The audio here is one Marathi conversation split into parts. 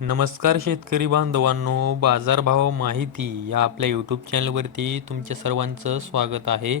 नमस्कार शेतकरी बांधवांनो, बाजारभाव माहिती या आपल्या यूट्यूब चॅनलवरती तुमच्या सर्वांचं स्वागत आहे.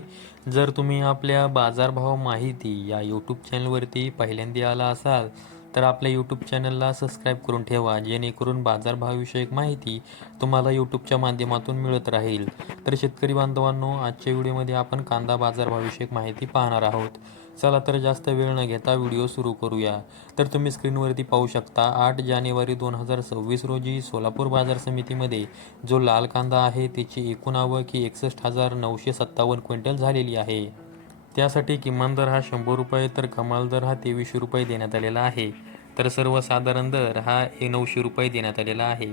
जर तुम्ही आपल्या बाजारभाव माहिती या यूट्यूब चॅनलवरती पहिल्यांदा आला असाल तर आपल्या यूट्यूब चॅनलला सबस्क्राईब करून ठेवा, जेणेकरून बाजारभावाविषयक माहिती तुम्हाला यूट्यूबच्या माध्यमातून मिळत राहील. तर शेतकरी बांधवांनो, आजच्या व्हिडिओमध्ये आपण कांदा बाजारभावाविषयक माहिती पाहणार आहोत. चला तर जास्त वेळ न घेता व्हिडिओ सुरू करूया. तर तुम्ही स्क्रीनवरती पाहू शकता 8 जानेवारी 2026 रोजी सोलापूर बाजार समितीमध्ये जो लाल कांदा आहे त्याची एकूण आवक ही 61,957 क्विंटल झालेली आहे. त्यासाठी किमान दर हा 100 रुपये तर कमाल दर हा 2300 रुपये देण्यात आलेला आहे. तर सर्वसाधारण दर हा 900 रुपये देण्यात आलेला आहे.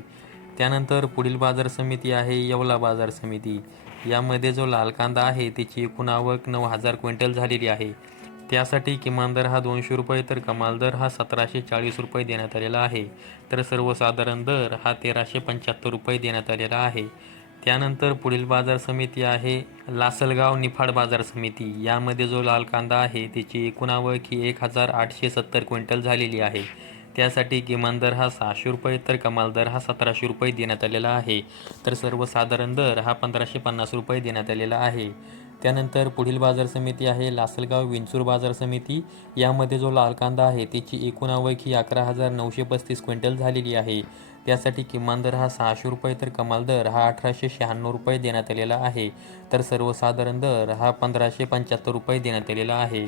त्यानंतर पुढील बाजार समिती आहे येवला बाजार समिती. यामध्ये जो लाल कांदा आहे त्याची एकूण आवक 9,000 क्विंटल झालेली आहे. त्यासाठी किमान दर हा 200 रुपये तर कमाल दर हा 1740 रुपये देण्यात आलेला आहे. तर सर्वसाधारण दर हा 1375 रुपये देण्यात आलेला आहे. त्यानंतर पुढील बाजार समिती आहे लासलगाव निफाड बाजार समिती. यामध्ये जो लाल कांदा आहे त्याची एकूण आवक ही 1870 क्विंटल झालेली आहे. त्यासाठी किमान दर हा 600 रुपये तर कमाल दर हा 1700 रुपये देण्यात आलेला आहे. तर सर्वसाधारण दर हा 1550 रुपये देण्यात आलेला आहे. त्यानंतर पुढील बाजार समिती आहे लासलगाव विंचूर बाजार समिती. यामध्ये जो लाल कांदा आहे त्याची एकूण आवक ही 11,935 क्विंटल झालेली आहे. त्यासाठी किमान दर हा 600 रुपये तर कमाल दर हा 1896 रुपये देण्यात आलेला आहे. तर सर्वसाधारण दर हा 1575 रुपये देण्यात आलेला आहे.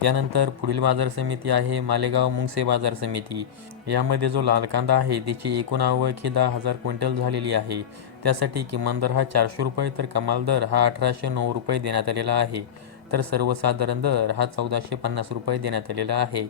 त्यानंतर पुढील बाजार समिती आहे मालेगाव मुंगसे बाजार समिती. यामध्ये जो लाल कांदा आहे त्याची एकूण आवक ही 10,000 क्विंटल झालेली आहे. त्यासाठी किमान दर हा 400 रुपये तर कमाल दर हा 1809 रुपये देण्यात आलेला आहे. तर सर्वसाधारण दर हा 1450 रुपये देण्यात आलेला आहे.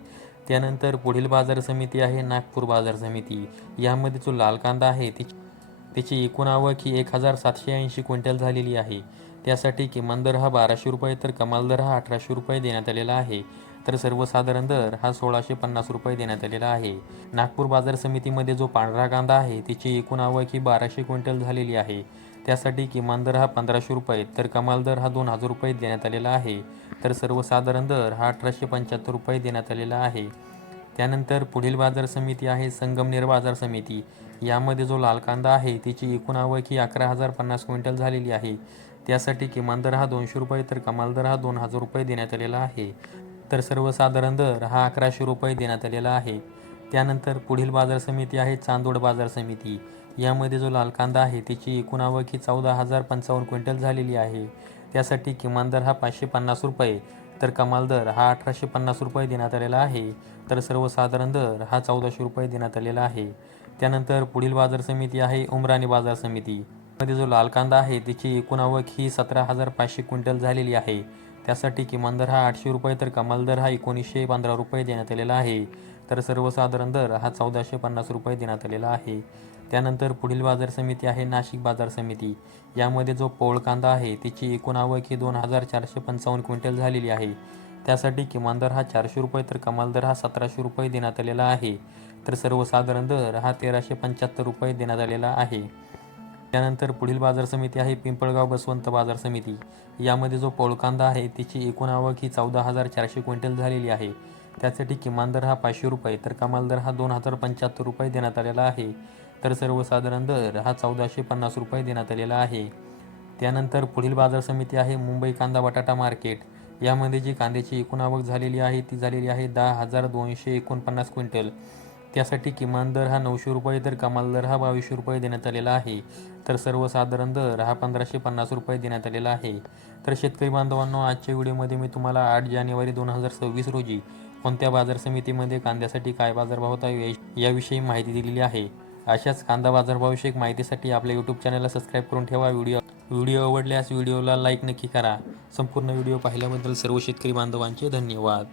त्यानंतर पुढील बाजार समिती आहे नागपूर बाजार समिती. यामध्ये जो लाल कांदा आहे त्याची एकूण आवक ही 1,780 क्विंटल झालेली आहे. त्यासाठी किमान दर हा 1200 रुपये तर कमाल दर हा 1800 रुपये देण्यात आलेला आहे. तर सर्वसाधारण दर हा 1650 रुपये देण्यात आलेला आहे. नागपूर बाजार समितीमध्ये जो पांढरा कांदा आहे त्याची एकूण आवक ही 1200 क्विंटल झालेली आहे. त्यासाठी किमान दर हा 1500 रुपये तर कमाल दर हा 2000 रुपये देण्यात आलेला आहे. तर सर्वसाधारण दर हा 1875 रुपये देण्यात आलेला आहे. त्यानंतर पुढील बाजार समिती आहे संगमनेर बाजार समिती. यामध्ये जो लाल कांदा आहे त्याची एकूण आवक ही 11,050 क्विंटल झालेली आहे. त्यासाठी किमान दर हा 200 रुपये तर कमाल दर हा 2000 रुपये देण्यात आलेला आहे. तर सर्वसाधारण दर हा 1100 रुपये देण्यात आलेला आहे. त्यानंतर पुढील बाजार समिती आहे चांदोड बाजार समिती. यामध्ये जो लाल कांदा आहे त्याची एकूण आवक ही 14,055 क्विंटल झालेली आहे. त्यासाठी किमान दर हा 550 रुपये तर कमाल दर हा 1850 रुपये देण्यात आलेला आहे. तर सर्वसाधारण दर हा 1400 रुपये देण्यात आलेला आहे. त्यानंतर पुढील बाजार समिती आहे उमराणी बाजार समिती. मध्ये जो लाल कांदा आहे त्याची एकूण आवक ही 17,500 क्विंटल झालेली आहे. त्यासाठी किमान दर हा 800 रुपये तर कमाल दर हा 1915 रुपये देण्यात आलेला आहे. तर सर्वसाधारण दर हा 1450 रुपये देण्यात आलेला आहे. त्यानंतर पुढील बाजार समिती आहे नाशिक बाजार समिती. यामध्ये जो पोळ कांदा आहे त्याची एकूण आवक ही 2,455 क्विंटल झालेली आहे. त्यासाठी किमान दर हा 400 रुपये तर कमाल दर हा 1700 रुपये देण्यात आलेला आहे. तर सर्वसाधारण दर हा 1375 रुपये देण्यात आलेला आहे. त्यानंतर पुढील बाजार समिती आहे पिंपळगाव बसवंत बाजार समिती. यामध्ये जो पोळ कांदा आहे त्याची एकूण आवक ही 14,400 क्विंटल झालेली आहे. त्यासाठी किमान दर हा 500 रुपये तर कमाल दर हा 2,075 रुपये देण्यात आलेला आहे. तर सर्वसाधारण दर हा 1,450 रुपये देण्यात आलेला आहे. त्यानंतर पुढील बाजार समिती आहे मुंबई कांदा बटाटा मार्केट. यामध्ये जी कांद्याची एकूण आवक झालेली आहे ती झालेली आहे 10,249 क्विंटल. त्यासाठी किमान दर हा 900 रुपये तर कमाल दर हा 2200 रुपये देण्यात आलेला आहे. तर सर्वसाधारण दर हा 1550 रुपये देण्यात आलेला आहे. तर शेतकरी बांधवांनो, आजच्या व्हिडिओमध्ये मी तुम्हाला 8 जानेवारी 2026 रोजी कोणत्या बाजार समितीमध्ये कांद्यासाठी काय बाजारभाव होता याविषयी माहिती दिलेली आहे. अशाच कांदा बाजारभावाविषयक माहितीसाठी आपल्या यूट्यूब चॅनलला सबस्क्राईब करून ठेवा. व्हिडिओ आवडल्यास व्हिडिओला लाईक नक्की करा. संपूर्ण व्हिडिओ पाहिल्याबद्दल सर्व शेतकरी बांधवांचे धन्यवाद.